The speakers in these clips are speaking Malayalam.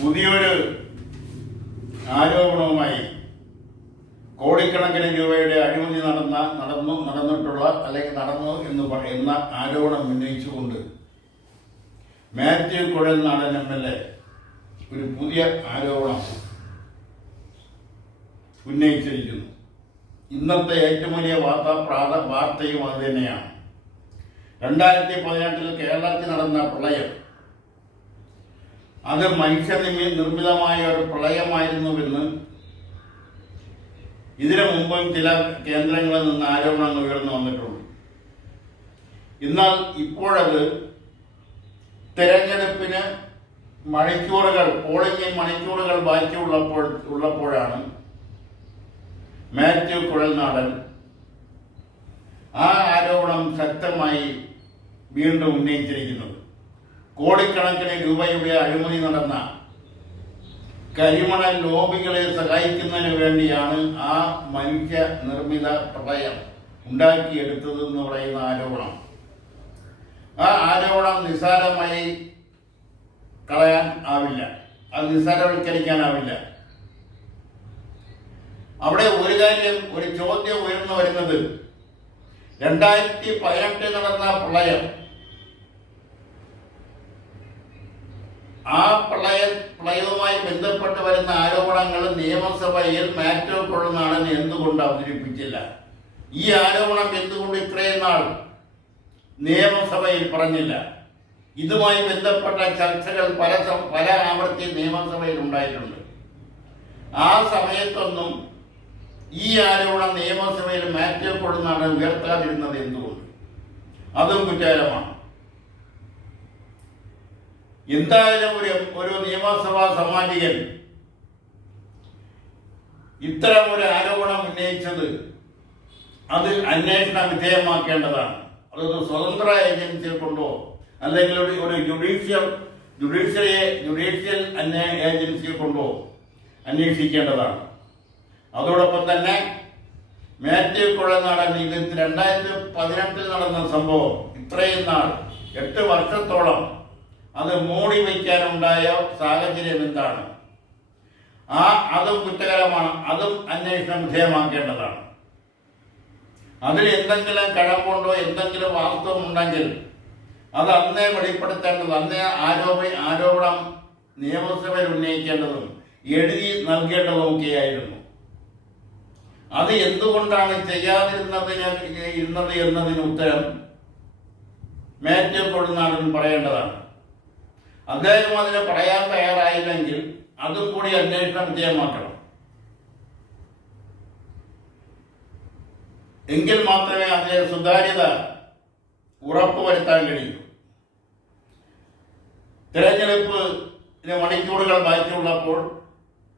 പുതിയൊരു ആരോപണവുമായി കോടിക്കണക്കിന് രൂപയുടെ അഴിമതി നടന്നിട്ടുള്ള അല്ലെങ്കിൽ നടന്നു എന്ന് പറയുന്ന ആരോപണം ഉന്നയിച്ചുകൊണ്ട് മാത്യു കുഴൽനാടൻ MLA ഒരു പുതിയ ആരോപണം ഉന്നയിച്ചിരിക്കുന്നു. ഇന്നത്തെ ഏറ്റവും വലിയ വാർത്തയും അത് തന്നെയാണ്. 2018 കേരളത്തിൽ നടന്ന പ്രളയം അത് മനുഷ്യനിർമ്മിതമായ ഒരു പ്രളയമായിരുന്നുവെന്ന് ഇതിനു മുമ്പും ചില കേന്ദ്രങ്ങളിൽ നിന്ന് ആരോപണങ്ങൾ ഉയർന്നു വന്നിട്ടുണ്ട്. എന്നാൽ ഇപ്പോഴത് തെരഞ്ഞെടുപ്പിന് പോളിംഗ് മണിക്കൂറുകൾ ബാക്കിയുള്ളപ്പോഴാണ് മാത്യു കുഴൽനാടൻ ആ ആരോപണം ശക്തമായി വീണ്ടും ഉന്നയിച്ചിരിക്കുന്നത്. കോടിക്കണക്കിന് രൂപയുടെ അഴിമതി നടന്ന കരിമണൽ ലോബികളെ സഹായിക്കുന്നതിന് വേണ്ടിയാണ് ആ മനുഷ്യ നിർമ്മിത പ്രളയം ഉണ്ടാക്കിയെടുത്തതെന്ന് പറയുന്ന ആരോപണം. ആ ആരോപണം നിസ്സാരമായി കളയാൻ ആവില്ല, അത് നിസ്സാരവൽക്കരിക്കാനാവില്ല. അവിടെ ഒരു ചോദ്യം ഉയർന്നു വരുന്നത് 2018 നടന്ന പ്രളയം, ആ പ്രളയവുമായി ബന്ധപ്പെട്ട് വരുന്ന ആരോപണങ്ങൾ നിയമസഭയിൽ മാത്യു കുഴൽനാടൻ എന്തുകൊണ്ട് അവതരിപ്പിച്ചില്ല? ഈ ആരോപണം എന്തുകൊണ്ട് ഇത്രയും നാൾ നിയമസഭയിൽ പറഞ്ഞില്ല? ഇതുമായി ബന്ധപ്പെട്ട ചർച്ചകൾ പല ആവർത്തി നിയമസഭയിൽ ഉണ്ടായിട്ടുണ്ട്. ആ സമയത്തൊന്നും ഈ ആരോപണം നിയമസഭയിൽ മാത്യു കുഴൽനാടൻ ഉയർത്താതിരുന്നത് എന്തുകൊണ്ട്? അതും കുറ്റകരമാണ്. എന്തായാലും ഒരു നിയമസഭാ സാമാജികൻ ഇത്തരം ഒരു ആരോപണം ഉന്നയിച്ചത് അത് അന്വേഷണ വിധേയമാക്കേണ്ടതാണ്. അതൊരു സ്വതന്ത്ര ഏജൻസിയെ കൊണ്ടോ അല്ലെങ്കിൽ ഒരു ജുഡീഷ്യൽ ഏജൻസിയെ കൊണ്ടോ അന്വേഷിക്കേണ്ടതാണ്. അതോടൊപ്പം തന്നെ മാത്യു കുഴൽനാടൻ ഇത് 2018 നടന്ന സംഭവം ഇത്രയും നാൾ 8 വർഷത്തോളം അത് മൂടി വയ്ക്കാനുണ്ടായ സാഹചര്യം എന്താണ്? അതും കുറ്റകരമാണ്. അതും അന്വേഷണം വിധേയമാക്കേണ്ടതാണ്. അതിൽ എന്തെങ്കിലും കഴമ്പുണ്ടോ, എന്തെങ്കിലും വാസ്തവം ഉണ്ടെങ്കിൽ അത് അന്നേ വെളിപ്പെടുത്തേണ്ടത്, അന്നേ ആരോപണം നിയമസഭയിൽ ഉന്നയിക്കേണ്ടതും എഴുതി നൽകേണ്ടതുമൊക്കെയായിരുന്നു. അത് എന്തുകൊണ്ടാണ് ചെയ്യാതിരുന്നത് എന്നതിന് ഉത്തരം മാത്യു കുഴൽനാടൻ പറയേണ്ടതാണ്. അദ്ദേഹം അതിന് പറയാൻ തയ്യാറായില്ലെങ്കിൽ അതും കൂടി അന്വേഷണം വിധേയമാക്കണം. എങ്കിൽ മാത്രമേ അതിലെ സുതാര്യത ഉറപ്പുവരുത്താൻ കഴിയൂ. തെരഞ്ഞെടുപ്പിന് മണിക്കൂറുകൾ ബാക്കിയുള്ളപ്പോൾ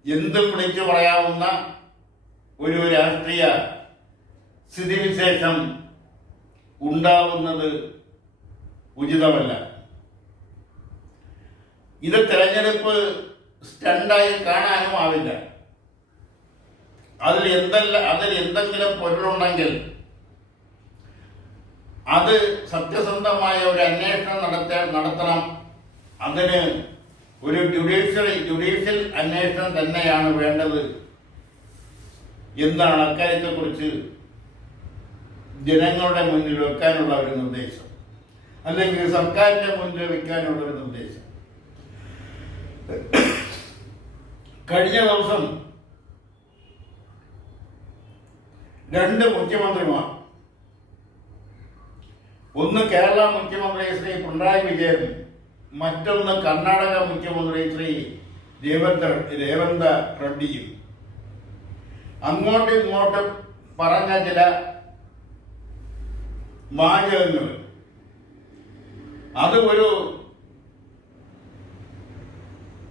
എന്തും വിളിച്ചു പറയാവുന്ന ഒരു രാഷ്ട്രീയ സ്ഥിതിവിശേഷം ഉണ്ടാവുന്നത് ഉചിതമല്ല. ഇത് തെരഞ്ഞെടുപ്പ് സ്റ്റണ്ടായി കാണാനും ആവില്ല. അതിൽ എന്തെങ്കിലും പൊരുളുണ്ടെങ്കിൽ അത് സത്യസന്ധമായ ഒരു അന്വേഷണം നടത്തണം. അതിന് ഒരു ജുഡീഷ്യൽ അന്വേഷണം തന്നെയാണ് വേണ്ടത് എന്നാണ് അക്കാര്യത്തെക്കുറിച്ച് ജനങ്ങളുടെ മുന്നിൽ വെക്കാനുള്ള ഒരു നിർദ്ദേശം, അല്ലെങ്കിൽ സർക്കാരിന്റെ മുന്നിൽ വെക്കാനുള്ള ഒരു നിർദ്ദേശം. കഴിഞ്ഞ ദിവസം 2 മുഖ്യമന്ത്രിമാർ, ഒന്ന് കേരള മുഖ്യമന്ത്രി ശ്രീ പിണറായി വിജയൻ, മറ്റൊന്ന് കർണാടക മുഖ്യമന്ത്രി ശ്രീ രേവന്ത് റെഡ്ഡിയും അങ്ങോട്ടും ഇങ്ങോട്ടും പറഞ്ഞ ചില വാചകങ്ങൾ, അത് ഒരു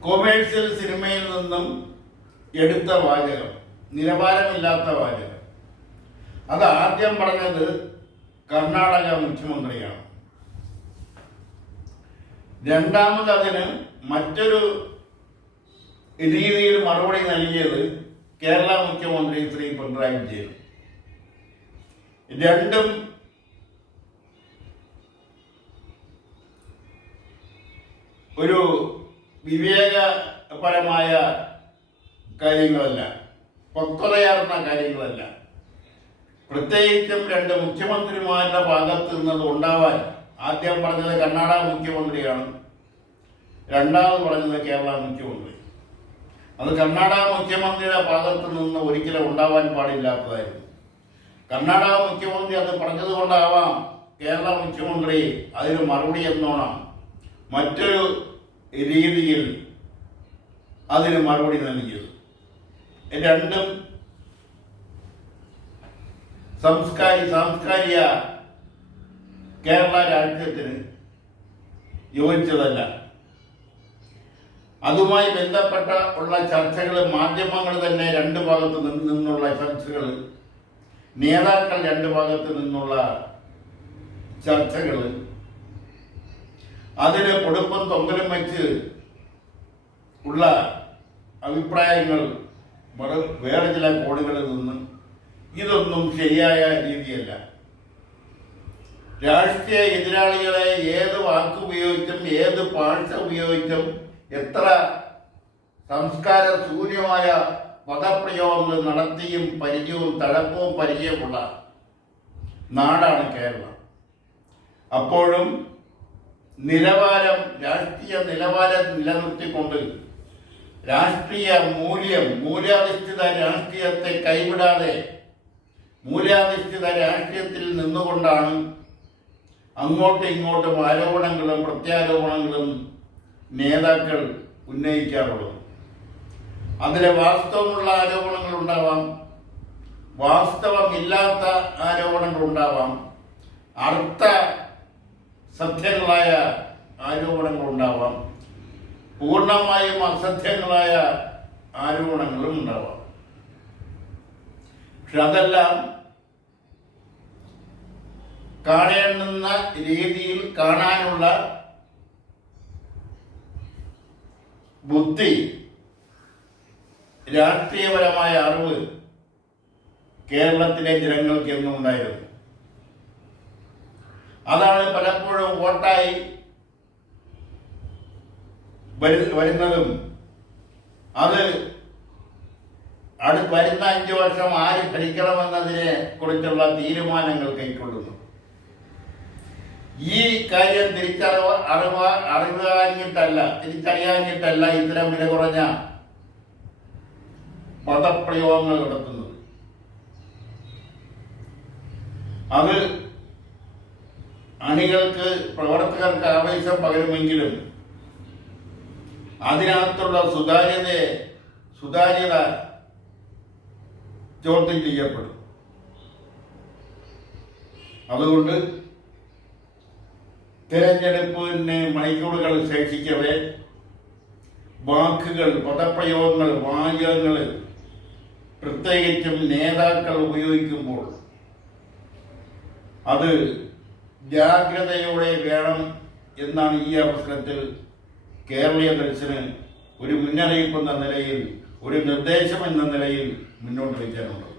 കൊമേഴ്സ്യൽ സിനിമയിൽ നിന്നും എടുത്ത വാചകം, നിലവാരമില്ലാത്ത വാചകം. അത് ആദ്യം പറഞ്ഞത് കർണാടക മുഖ്യമന്ത്രിയാണ്. രണ്ടാമത് അതിന് മറ്റൊരു രീതിയിൽ മറുപടി നൽകിയത് കേരള മുഖ്യമന്ത്രി ശ്രീ പിണറായി വിജയൻ. രണ്ടും ഒരു വിവേക പരമായ കാര്യങ്ങളല്ല, പക്വതയാർന്ന കാര്യങ്ങളല്ല. പ്രത്യേകിച്ചും രണ്ട് മുഖ്യമന്ത്രിമാരുടെ ഭാഗത്ത് നിന്നത് ഉണ്ടാവാൻ, ആദ്യം പറഞ്ഞത് കർണാടക മുഖ്യമന്ത്രിയാണ്, രണ്ടാമത് പറഞ്ഞത് കേരള മുഖ്യമന്ത്രി. അത് കർണാടക മുഖ്യമന്ത്രിയുടെ ഭാഗത്ത് നിന്ന് ഒരിക്കലും ഉണ്ടാവാൻ പാടില്ലാത്തതായിരുന്നു. കർണാടക മുഖ്യമന്ത്രി അത് പറഞ്ഞതുകൊണ്ടാവാം കേരള മുഖ്യമന്ത്രി അതിന് മറുപടി എന്നോണം മറ്റൊരു രീതിയിൽ അതിന് മറുപടി നൽകിയത്. രണ്ടും സാംസ്കാരിക കേരള രാഷ്ട്രീയത്തിന് യോജിച്ചതല്ല. അതുമായി ബന്ധപ്പെട്ട ഉള്ള ചർച്ചകൾ മാധ്യമങ്ങൾ തന്നെ രണ്ട് ഭാഗത്ത് നിന്നുള്ള ചർച്ചകൾ, നേതാക്കൾ രണ്ട് ഭാഗത്ത് നിന്നുള്ള ചർച്ചകൾ, അതിന് പൊടുപ്പും തൊങ്കലും വെച്ച് ഉള്ള അഭിപ്രായങ്ങൾ വേറെ ചില കോണുകളിൽ നിന്ന്, ഇതൊന്നും ശരിയായ രീതിയല്ല. രാഷ്ട്രീയ എതിരാളികളെ ഏത് വാക്കുപയോഗിച്ചും ഏത് ഭാഷ ഉപയോഗിച്ചും എത്ര സംസ്കാര ശൂന്യമായ പദപ്രയോഗങ്ങൾ നടത്തിയും പരിചയവും തഴക്കവും പരിചയമുള്ള നാടാണ് കേരളം. അപ്പോഴും രാഷ്ട്രീയ നിലവാരം നിലനിർത്തിക്കൊണ്ട് മൂല്യാധിഷ്ഠിത രാഷ്ട്രീയത്തെ കൈവിടാതെ മൂല്യാധിഷ്ഠിത രാഷ്ട്രീയത്തിൽ നിന്നുകൊണ്ടാണ് അങ്ങോട്ടും ഇങ്ങോട്ടും ആരോപണങ്ങളും പ്രത്യാരോപണങ്ങളും നേതാക്കൾ ഉന്നയിക്കാറുള്ളത്. അതിലെ വാസ്തവമുള്ള ആരോപണങ്ങൾ ഉണ്ടാവാം, വാസ്തവമില്ലാത്ത ആരോപണങ്ങൾ ഉണ്ടാവാം, അർത്ഥ സത്യങ്ങളായ ആരോപണങ്ങൾ ഉണ്ടാവാം, പൂർണ്ണമായും അസത്യങ്ങളായ ആരോപണങ്ങളും ഉണ്ടാവാം. പക്ഷെ അതെല്ലാം കാണേണ്ടുന്ന രീതിയിൽ കാണാനുള്ള ബുദ്ധി, രാഷ്ട്രീയപരമായ അറിവ് കേരളത്തിലെ ജനങ്ങൾക്ക് എന്നും ഉണ്ടായിരുന്നു. അതാണ് പലപ്പോഴും വോട്ടായി വരുന്നതും അത് വരുന്ന 5 വർഷം ആര് ഭരിക്കണമെന്നതിനെ കുറിച്ചുള്ള തീരുമാനങ്ങൾ കൈക്കൊള്ളുന്നു. ഈ കാര്യം തിരിച്ചറിയാഞ്ഞിട്ടല്ല ഇത്തരം വില കുറഞ്ഞ പദപ്രയോഗങ്ങൾ നടത്തുന്നത്. അത് അണികൾക്ക്, പ്രവർത്തകർക്ക് ആവേശം പകരുമെങ്കിലും അതിനകത്തുള്ള സുതാര്യത ചോദ്യം ചെയ്യപ്പെടും. അതുകൊണ്ട് തെരഞ്ഞെടുപ്പിന് മണിക്കൂറുകൾ ശേഷിക്കവേ വാക്കുകൾ, പദപ്രയോഗങ്ങൾ, വാചകങ്ങൾ പ്രത്യേകിച്ചും നേതാക്കൾ ഉപയോഗിക്കുമ്പോൾ അത് ജാഗ്രതയോടെ വേണം എന്നാണ് ഈ അവസരത്തിൽ കേരളീയ ദർശന് ഒരു മുന്നറിയിപ്പ് എന്ന നിലയിൽ, ഒരു നിർദ്ദേശം എന്ന നിലയിൽ മുന്നോട്ട് വയ്ക്കാനുള്ളത്.